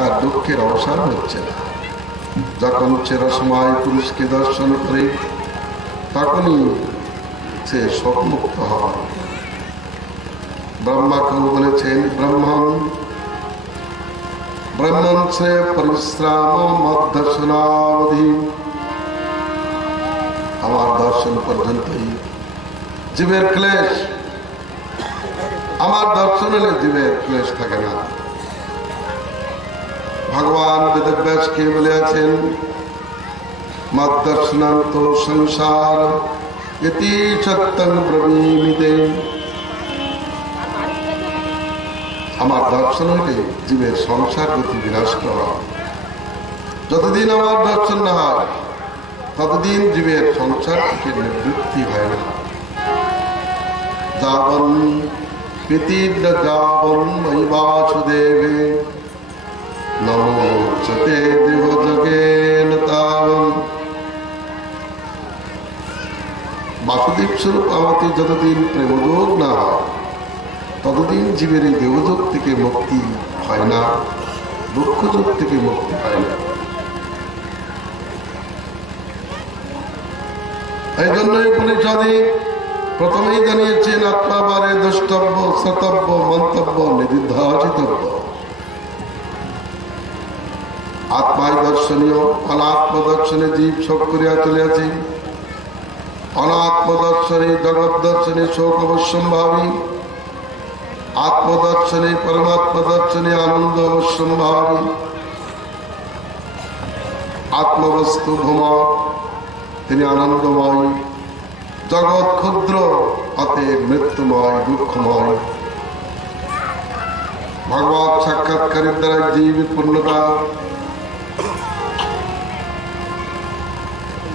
তার দুঃখের অবসান হচ্ছে না। যখন সে রসময় পুরুষকে দর্শন করে তখনই সে শোকমুক্ত হয়। ব্রহ্মাকেও বলেছেন, ব্রহ্মণ সে পরিশ্রাম মধ্যসনাবধি। আমার দর্শন পর্যন্তই জীবের ক্লেশ, আমার দর্শন হলে জীবের ক্লেশ থাকে না। ভগবান বেদব্যাসকে বলেছেন, মদ্দর্শনান্ত সংসার ইতি সত্যং ব্রবীমিতে। আমার দর্শন হইলে জীবের সংসার গতি বিনষ্ট হয়। যতদিন আমার দর্শন না হয় ততদিন জীবের সংসার থেকে নিবৃত্তি হয় না। যাবন প্রীতির্ন যাবন ময়ি বাসুদেবে নমোচ্যতে দেবযোগেন তাবন। বাসুদেব স্বরূপ আমাকে যতদিন প্রেমযোগ না হয় ততদিন জীবের এই দেবযোগ থেকে মুক্তি হয় না, দুঃখযোগ থেকে মুক্তি হয় না। এই জন্যই উপনিষদে প্রথমেই জানিয়েছেন, আত্মাবারে দ্রষ্টব্য শ্রোতব্য মন্তব্য নিদিধ্যাচিতব্য। আত্মায় দর্শনীয়, অনাত্মদর্শনে জীব শোক করিয়া চলিয়াছে। অনাত্মদর্শনে জগৎ দর্শনে শোক অবশ্যম্ভাবী, আত্মদর্শনে পরমাত্মা দর্শনে আনন্দ অবশ্যম্ভাবী। আত্মবস্তু ভূমা, তিনি আনন্দময়। জগৎ ক্ষুদ্র, অতএব মৃত্যুময়, দুঃখময়। ভগবত সাক্ষাৎকারের দ্বারা জীবের পূর্ণতা।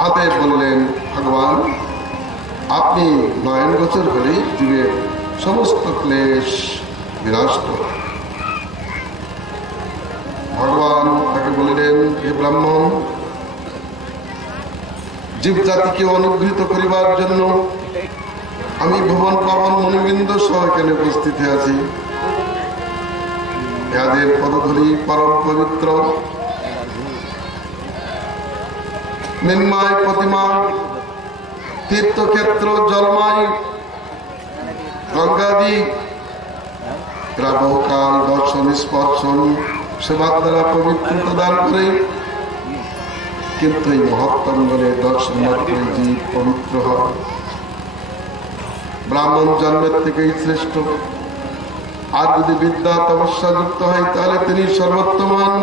অতএব বললেন ভগবান, আপনি নয়ন গোচর হলেই জীবের সমস্ত ক্লেশ বিনষ্ট। ভগবান তাকে বললেন, হে ব্রাহ্মণ, জীব জাতিকে অনুগৃহীত করিবার জন্য আমি ভুবন পাবন মুনিবৃন্দ সহ এখানে উপস্থিত আছি। এদের পদধূলি পরম পবিত্র, মৃন্ময় প্রতিমা, তীর্থক্ষেত্র, জলময় গঙ্গাদি এরা বহুকাল দর্শন স্পর্শন সেবার দ্বারা পবিত্রতা দান করে। কিন্তু এই মহাত্মঙ্গলে দর্শন মাত্রই জীব পবিত্র হয়। ব্রাহ্মণ জন্মের থেকেই শ্রেষ্ঠ। আর যদি বিদ্যা তপস্যা যুক্ত হয় তাহলে তিনি সর্বোত্তমান।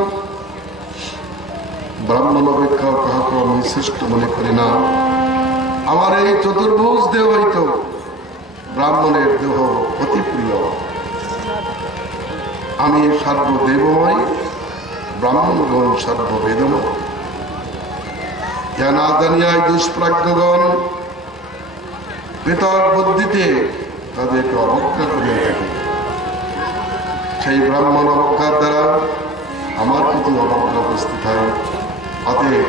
ব্রাহ্মণ অপেক্ষা কাহাকে আমি শ্রেষ্ঠ মনে করি না। আমার এই চতুর্ভুজ দেহ হইত ব্রাহ্মণের দেহ অতি প্রিয়। আমি সর্বদেবময়, ব্রাহ্মণগণ সর্ববেদময়। জ্ঞানা জানিয়ায় দুষ্প্রাজ্ঞগণ পৃথক বুদ্ধিতে তাদেরকে অবজ্ঞা করিয়া থাকে। সেই ব্রাহ্মণ অবজ্ঞার দ্বারা আমার প্রতি অবজ্ঞা উপস্থিত হয়। অতএব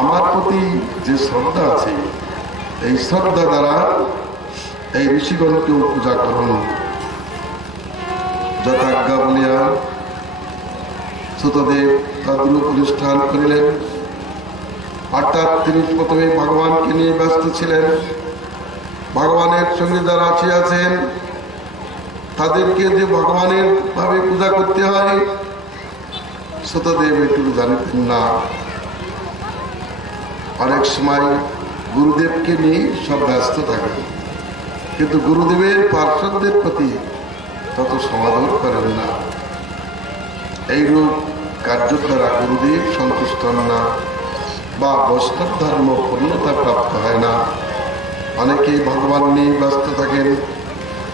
আমার প্রতি যে শ্রদ্ধা আছে, এই শ্রদ্ধা দ্বারা এই ঋষিগণকেও পূজা করুন। যথাজ্ঞা বলিয়া সুতদেব তাদের অনুষ্ঠান করিলেন। অর্থাৎ তিনি প্রথমে ভগবানকে নিয়ে ব্যস্ত ছিলেন। ভগবানের সঙ্গে যারা আছেন তাদেরকে যে ভগবানের ভাবে পূজা করতে হয় সুতদেব এটুকু জানতেন না। অনেক সময় গুরুদেবকে নিয়ে সব ব্যস্ত থাকে, কিন্তু গুরুদেবের পার্শ্বদের প্রতি তত সমাদর করেন না। এইরূপ কার্য দ্বারা গুরুদেব সন্তুষ্ট হন না বা বৈষ্ণব ধর্ম পূর্ণতা প্রাপ্ত হয় না। অনেকেই ভগবান নিয়ে ব্যস্ত থাকেন,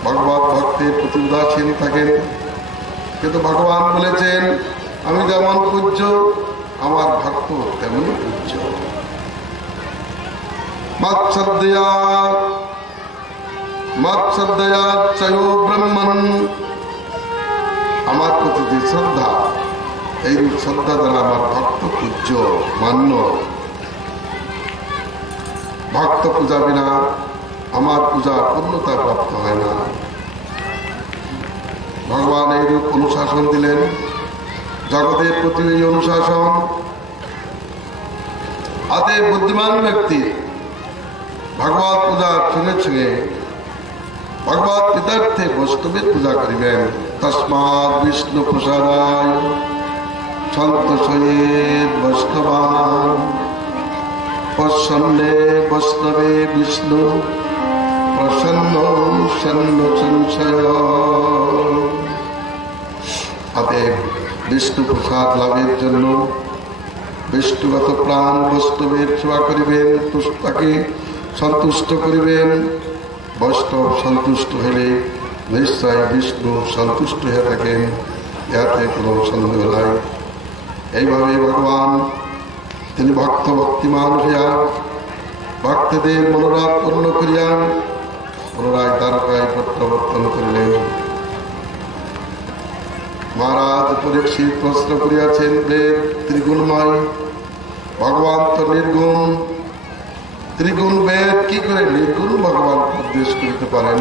ভগবত ভক্তের প্রতি উদাসীন থাকেন। কিন্তু ভগবান বলেছেন, আমি যেমন পূজ্য আমার ভক্ত তেমন পূজ্য। মৎসদ্দয়া চয়ো ব্রহ্মণ, আমার প্রতি যে শ্রদ্ধা, এই শ্রদ্ধা দ্বারা আমার ভক্ত পূজ্য মান্য। ভক্ত পূজা বিনা আমার পূজা পূর্ণতা প্রাপ্ত হয় না। ভগবান এইরূপ অনুশাসন দিলেন। জগতের প্রতি এই অনুশাসন। অতএব বুদ্ধিমান ব্যক্তি ভগবত পূজার সঙ্গে সঙ্গে ভগবত পিতার্থে বৈষ্ণবের পূজা করিবেন। তস্মাৎ বিষ্ণু প্রসাদায় সন্তোষয়ের বৈষ্ণবান প্রসন্নে বৈষ্ণবে বিষ্ণু প্রসন্ন সন্ন সংশয়। অতএব বিষ্ণু প্রসাদ লাভের জন্য বিষ্ণুগত প্রাণ বৈষ্ণবের সেবা করিবেন, তাকে সন্তুষ্ট করিবেন। বৈষ্ণব সন্তুষ্ট হলে নিশ্চয় বিষ্ণু সন্তুষ্ট হয়ে থাকেন, ইহাতে কোনো সন্দেহ নাই। এইভাবে ভগবান তিনি ভক্ত ভক্তিমান হইয়া ভক্তদের মনোরথ পূর্ণ করিয়া পুনরায় দ্বারকায় প্রত্যাবর্তন করিলেন। মহারাজ পরীক্ষিত প্রশ্ন করিয়াছেন, বেদ ত্রিগুণময়, ভগবান তো নির্গুণ, ত্রিগুণ বেদ কি করে নির্গুণ ভগবান উদ্দেশ্য করিতে পারেন?